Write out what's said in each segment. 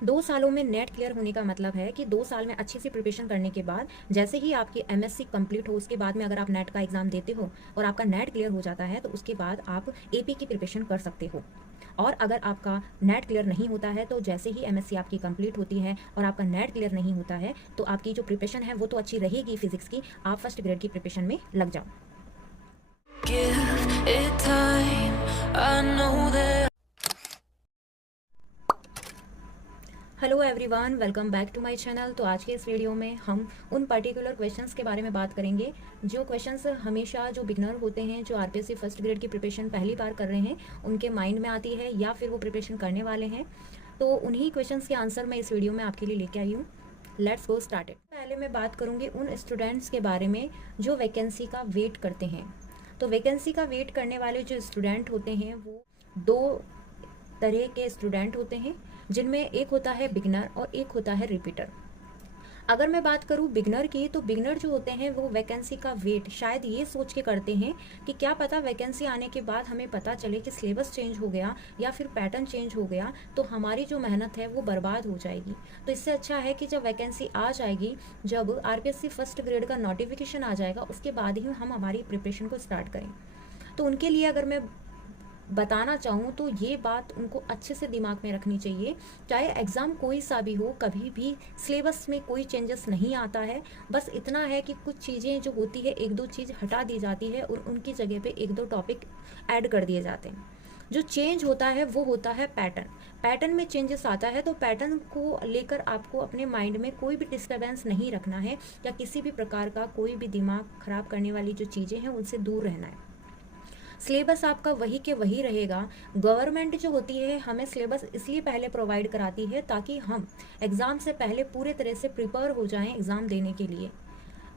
2 सालों में net clear होने का मतलब है कि 2 साल में अच्छी सी प्रिपरेशन करने के बाद जैसे ही आपकी एमएससी कंप्लीट हो, उसके बाद में अगर आप नेट का एग्ज़ाम देते हो और आपका नेट क्लियर हो जाता है तो उसके बाद आप एपी की प्रिपरेशन कर सकते हो। और अगर आपका नेट क्लियर नहीं होता है तो जैसे ही एमएससी आपकी कंप्लीट होती है और आपका नेट क्लियर नहीं होता है तो आपकी जो प्रिपरेशन है वो तो अच्छी रहेगी फिजिक्स की, आप फर्स्ट ग्रेड की प्रिपरेशन में लग जाओ। Give it time. I know that. Hello everyone, welcome back to my channel. तो आज के इस वीडियो में हम उन पर्टिकुलर क्वेश्चंस के बारे में बात करेंगे जो क्वेश्चंस हमेशा जो बिगनर होते हैं, जो आरपीएससी फर्स्ट ग्रेड की प्रिपरेशन पहली बार कर रहे हैं, उनके माइंड में आती है या फिर वो प्रिपरेशन करने वाले हैं। तो उन्हीं क्वेश्चंस के आंसर मैं इस वीडियो में आपके लिए लेके आई हूँ। Let's go started. पहले मैं बात करूँगी उन स्टूडेंट्स के बारे में जो वैकेंसी का वेट करते हैं। तो वैकेंसी का वेट करने वाले जो स्टूडेंट होते हैं वो दो तरह के स्टूडेंट होते हैं, जिनमें एक होता है बिगनर और एक होता है रिपीटर। अगर मैं बात करूं बिगनर की, तो बिगनर जो होते हैं वो वैकेंसी का वेट शायद ये सोच के करते हैं कि क्या पता वैकेंसी आने के बाद हमें पता चले कि सिलेबस चेंज हो गया या फिर पैटर्न चेंज हो गया तो हमारी जो मेहनत है वो बर्बाद हो जाएगी। तो इससे अच्छा है कि जब वैकेंसी आ जाएगी, जब आरपीएससी फर्स्ट ग्रेड का नोटिफिकेशन आ जाएगा, उसके बाद ही हम हमारी प्रिपरेशन को स्टार्ट करें। तो उनके लिए अगर मैं बताना चाहूँ तो ये बात उनको अच्छे से दिमाग में रखनी चाहिए। चाहे एग्ज़ाम कोई सा भी हो, कभी भी सिलेबस में कोई चेंजेस नहीं आता है। बस इतना है कि कुछ चीज़ें जो होती है, एक दो चीज़ हटा दी जाती है और उनकी जगह पे एक दो टॉपिक ऐड कर दिए जाते हैं। जो चेंज होता है वो होता है पैटर्न। पैटर्न में चेंजेस आता है तो पैटर्न को लेकर आपको अपने माइंड में कोई भी डिस्टर्बेंस नहीं रखना है या किसी भी प्रकार का कोई भी दिमाग खराब करने वाली जो चीज़ें हैं उनसे दूर रहना है। सिलेबस आपका वही के वही रहेगा। गवर्नमेंट जो होती है हमें सिलेबस इसलिए पहले प्रोवाइड कराती है ताकि हम एग्ज़ाम से पहले पूरे तरह से प्रिपेयर हो जाएं एग्ज़ाम देने के लिए।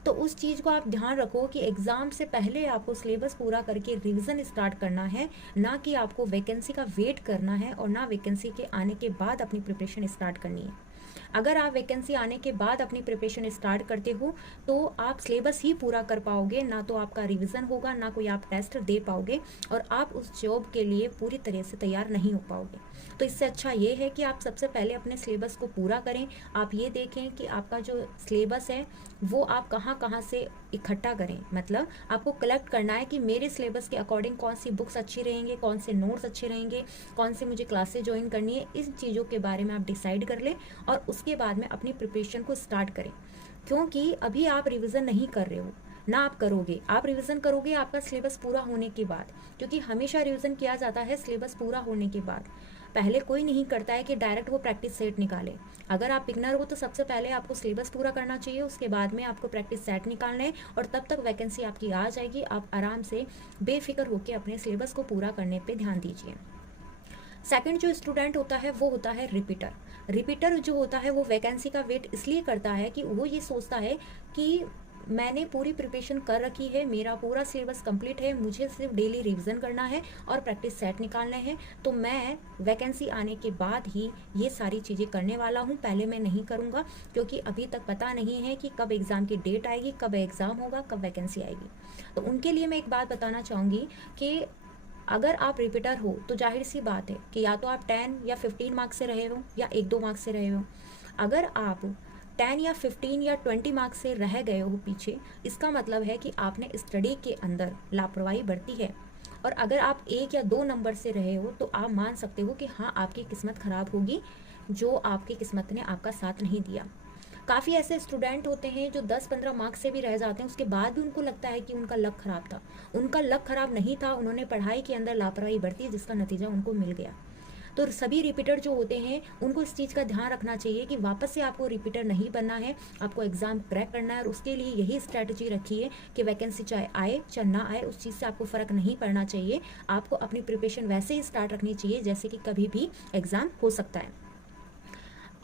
तो उस चीज़ को आप ध्यान रखो कि एग्ज़ाम से पहले आपको सिलेबस पूरा करके रिवीजन स्टार्ट करना है, ना कि आपको वैकेंसी का वेट करना है और ना वैकेंसी के आने के बाद अपनी प्रिपरेशन स्टार्ट करनी है। अगर आप वैकेंसी आने के बाद अपनी प्रिपरेशन स्टार्ट करते हो तो आप सिलेबस ही पूरा कर पाओगे, ना तो आपका रिवीजन होगा, ना कोई आप टेस्ट दे पाओगे और आप उस जॉब के लिए पूरी तरह से तैयार नहीं हो पाओगे। तो इससे अच्छा ये है कि आप सबसे पहले अपने सिलेबस को पूरा करें। आप ये देखें कि आपका जो सिलेबस है वो आप कहाँ कहाँ से इकट्ठा करें, मतलब आपको कलेक्ट करना है कि मेरे सिलेबस के अकॉर्डिंग कौन सी बुक्स अच्छी रहेंगे, कौन से नोट्स अच्छे रहेंगे, कौन से मुझे क्लासेस ज्वाइन करनी है। इस चीज़ों के बारे में आप डिसाइड कर लें और उसके बाद में अपनी प्रिपरेशन को स्टार्ट करें। क्योंकि अभी आप रिवीजन नहीं कर रहे हो, ना आप करोगे। आप रिवीजन करोगे आपका सिलेबस पूरा होने के बाद, क्योंकि हमेशा रिवीजन किया जाता है सिलेबस पूरा होने के बाद। पहले कोई नहीं करता है कि डायरेक्ट वो प्रैक्टिस सेट निकाले। अगर आप बिगनर हो तो सबसे पहले आपको सिलेबस पूरा करना चाहिए, उसके बाद में आपको प्रैक्टिस सेट निकालना है और तब तक वैकेंसी आपकी आ जाएगी। आप आराम से बेफिक्र होकर अपने सिलेबस को पूरा करने पर ध्यान दीजिए। सेकंड जो स्टूडेंट होता है वो होता है रिपीटर। रिपीटर जो होता है वो वैकेंसी का वेट इसलिए करता है कि वो ये सोचता है कि मैंने पूरी प्रिपरेशन कर रखी है, मेरा पूरा सिलेबस कंप्लीट है, मुझे सिर्फ डेली रिवीजन करना है और प्रैक्टिस सेट निकालना है। तो मैं वैकेंसी आने के बाद ही ये सारी चीज़ें करने वाला हूँ, पहले मैं नहीं करूँगा, क्योंकि अभी तक पता नहीं है कि कब एग्ज़ाम की डेट आएगी, कब एग्ज़ाम होगा, कब वैकेंसी आएगी। तो उनके लिए मैं एक बात बताना चाहूँगी कि अगर आप रिपीटर हो तो जाहिर सी बात है कि या तो आप 10 या 15 मार्क्स से रहे हो या 1-2 मार्क्स से रहे हो। अगर आप 10 या 15 या 20 मार्क्स से रह गए हो पीछे, इसका मतलब है कि आपने स्टडी के अंदर लापरवाही बरती है। और अगर आप 1 या 2 नंबर से रहे हो तो आप मान सकते हो कि हाँ, आपकी किस्मत ख़राब होगी, जो आपकी किस्मत ने आपका साथ नहीं दिया। काफ़ी ऐसे स्टूडेंट होते हैं जो 10-15 मार्क्स से भी रह जाते हैं, उसके बाद भी उनको लगता है कि उनका लक ख़राब था। उनका लक ख़राब नहीं था, उन्होंने पढ़ाई के अंदर लापरवाही बरती जिसका नतीजा उनको मिल गया। तो सभी रिपीटर जो होते हैं उनको इस चीज़ का ध्यान रखना चाहिए कि वापस से आपको रिपीटर नहीं बनना है, आपको एग्ज़ाम क्रैक करना है और उसके लिए यही स्ट्रैटेजी रखिए कि वैकेंसी चाहे आए चाहे ना आए, उस चीज़ से आपको फ़र्क नहीं पड़ना चाहिए। आपको अपनी प्रिपरेशन वैसे ही स्टार्ट रखनी चाहिए जैसे कि कभी भी एग्ज़ाम हो सकता है।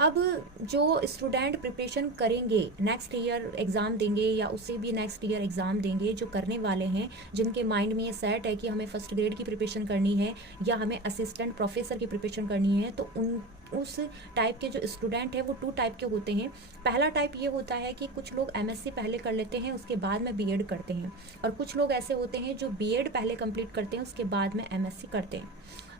अब जो स्टूडेंट प्रिपरेशन करेंगे, नेक्स्ट ईयर एग्ज़ाम देंगे या उससे भी नेक्स्ट ईयर एग्ज़ाम देंगे, जो करने वाले हैं, जिनके माइंड में ये सेट है कि हमें फ़र्स्ट ग्रेड की प्रिपरेशन करनी है या हमें असिस्टेंट प्रोफेसर की प्रिपरेशन करनी है, तो उस टाइप के जो स्टूडेंट हैं वो 2 टाइप के होते हैं। पहला टाइप ये होता है कि कुछ लोग एमएससी पहले कर लेते हैं, उसके बाद में बीएड करते हैं, और कुछ लोग ऐसे होते हैं जो बीएड पहले कंप्लीट करते हैं, उसके बाद में एमएससी करते हैं।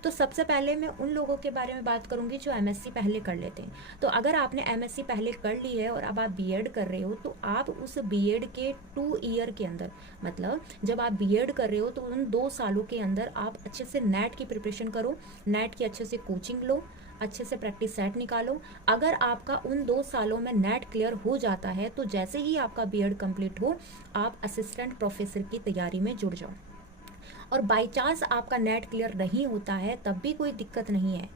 तो सबसे पहले मैं उन लोगों के बारे में बात करूंगी जो एमएससी पहले कर लेते हैं। तो अगर आपने एमएससी पहले कर ली है और अब आप बीएड कर रहे हो, तो आप उस बीएड के 2 ईयर के अंदर, मतलब जब आप बीएड कर रहे हो तो उन 2 सालों के अंदर आप अच्छे से नेट की प्रिपरेशन करो, नेट की अच्छे से कोचिंग लो, अच्छे से प्रैक्टिस सेट निकालो। अगर आपका उन 2 सालों में नेट क्लियर हो जाता है तो जैसे ही आपका बीएड कंप्लीट हो, आप असिस्टेंट प्रोफेसर की तैयारी में जुड़ जाओ। और बाई चांस आपका नेट क्लियर नहीं होता है तब भी कोई दिक्कत नहीं है।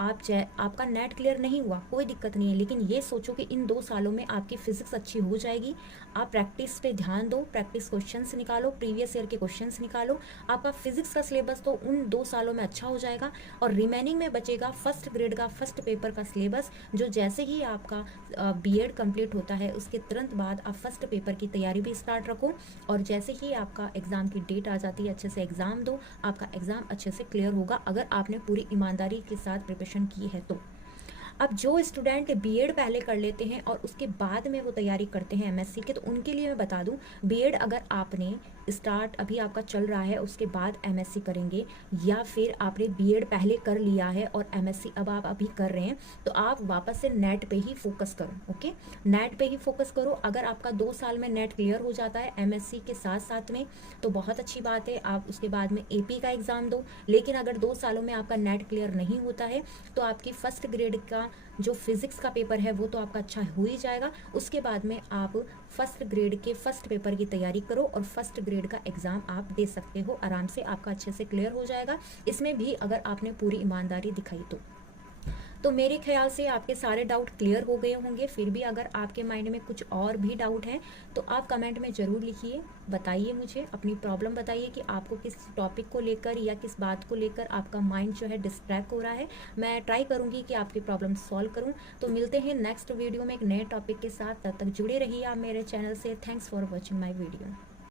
आपका नेट क्लियर नहीं हुआ, कोई दिक्कत नहीं है, लेकिन ये सोचो कि इन 2 सालों में आपकी फिजिक्स अच्छी हो जाएगी। आप प्रैक्टिस पे ध्यान दो, प्रैक्टिस क्वेश्चंस निकालो, प्रीवियस ईयर के क्वेश्चंस निकालो। आपका फिजिक्स का सिलेबस तो उन 2 सालों में अच्छा हो जाएगा और रिमेनिंग में बचेगा फर्स्ट ग्रेड का फर्स्ट पेपर का सिलेबस, जो जैसे ही आपका बीएड कंप्लीट होता है उसके तुरंत बाद आप फर्स्ट पेपर की तैयारी भी स्टार्ट रखो। और जैसे ही आपका एग्ज़ाम की डेट आ जाती है, अच्छे से एग्ज़ाम दो, आपका एग्ज़ाम अच्छे से क्लियर होगा अगर आपने पूरी ईमानदारी के साथ प्रिपरेशन की है तो। अब जो स्टूडेंट बीएड पहले कर लेते हैं और उसके बाद में वो तैयारी करते हैं एमएससी के, तो उनके लिए मैं बता दूं, बीएड अगर आपने स्टार्ट अभी आपका चल रहा है उसके बाद एमएससी करेंगे, या फिर आपने बीएड पहले कर लिया है और एमएससी अब आप अभी कर रहे हैं, तो आप वापस से नेट पे ही फोकस करो। ओके, नेट पे ही फोकस करो। अगर आपका 2 साल में नेट क्लियर हो जाता है एमएससी के साथ साथ में तो बहुत अच्छी बात है, आप उसके बाद में एपी का एग्ज़ाम दो। लेकिन अगर 2 सालों में आपका नेट क्लियर नहीं होता है तो आपकी फर्स्ट ग्रेड का जो फिज़िक्स का पेपर है वो तो आपका अच्छा हो ही जाएगा। उसके बाद में आप फर्स्ट ग्रेड के फर्स्ट पेपर की तैयारी करो और फर्स्ट ग्रेड का एग्ज़ाम आप दे सकते हो आराम से, आपका अच्छे से क्लियर हो जाएगा। इसमें भी अगर आपने पूरी ईमानदारी दिखाई तो मेरे ख्याल से आपके सारे डाउट क्लियर हो गए होंगे। फिर भी अगर आपके माइंड में कुछ और भी डाउट है तो आप कमेंट में ज़रूर लिखिए, बताइए मुझे, अपनी प्रॉब्लम बताइए कि आपको किस टॉपिक को लेकर या किस बात को लेकर आपका माइंड जो है डिस्ट्रैक्ट हो रहा है। मैं ट्राई करूँगी कि आपकी प्रॉब्लम सॉल्व करूँ। तो मिलते हैं नेक्स्ट वीडियो में एक नए टॉपिक के साथ, तब तक जुड़े रहिए आप मेरे चैनल से। Thanks for watching my video.